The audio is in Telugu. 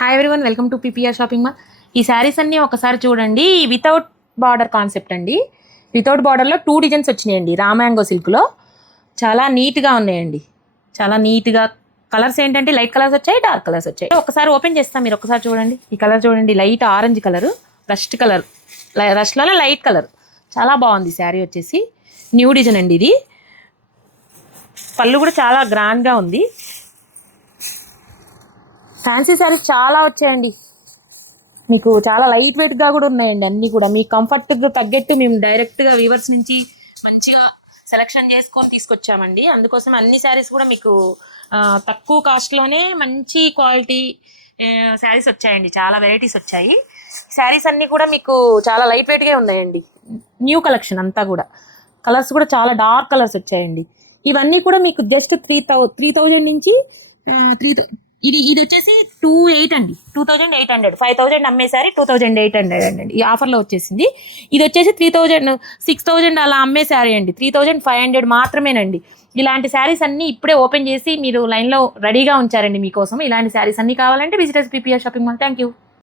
Hi everyone, welcome to PPR shopping mall. ఈ శారీస్ అన్నీ ఒకసారి చూడండి. వితౌట్ బార్డర్ కాన్సెప్ట్ అండి. వితౌట్ బార్డర్లో 2 డిజైన్స్ వచ్చినాయండి. రామాంగో సిల్క్లో చాలా నీట్గా ఉన్నాయండి. చాలా నీట్గా కలర్స్ ఏంటంటే లైట్ కలర్స్ వచ్చాయి, డార్క్ కలర్స్ వచ్చాయి. ఒకసారి ఓపెన్ చేస్తాం, మీరు ఒకసారి చూడండి. ఈ కలర్ చూడండి, light orange colour, rust colour, రష్లోనే లైట్ కలర్. చాలా బాగుంది శారీ వచ్చేసి. న్యూ డిజైన్ అండి ఇది. పళ్ళు కూడా చాలా గ్రాండ్గా ఉంది. ఫ్యాన్సీ శారీస్ చాలా వచ్చాయండి. మీకు చాలా లైట్ వెయిట్గా కూడా ఉన్నాయండి. అన్నీ కూడా మీ కంఫర్ట్గా తగ్గట్టు మేము డైరెక్ట్గా వీవర్స్ నుంచి మంచిగా సెలెక్షన్ చేసుకొని తీసుకొచ్చామండి. అందుకోసం అన్ని శారీస్ కూడా మీకు తక్కువ కాస్ట్లోనే మంచి క్వాలిటీ శారీస్ వచ్చాయండి. చాలా వెరైటీస్ వచ్చాయి. శారీస్ అన్నీ కూడా మీకు చాలా లైట్ వెయిట్గా ఉన్నాయండి. న్యూ కలెక్షన్ అంతా కూడా. కలర్స్ కూడా చాలా డార్క్ కలర్స్ వచ్చాయండి. ఇవన్నీ కూడా మీకు జస్ట్ 3,000 నుంచి ఇది వచ్చేసి 2,800 అండి. 2,800, 5,000 అమ్మేసారి 2,800 అండి. ఈ ఆఫర్లో వచ్చేసింది. ఇది వచ్చేసి 3,000, 6,000 అలా అమ్మేసారి అండి. 3,500 మాత్రమేనండి. ఇలాంటి శారీస్ అన్నీ ఇప్పుడే ఓపెన్ చేసి మీరు లైన్లో రెడీగా ఉంచారండి మీకోసం. ఇలాంటి శారీస్ అన్నీ కావాలంటే visit PPR shopping mall. Thank you.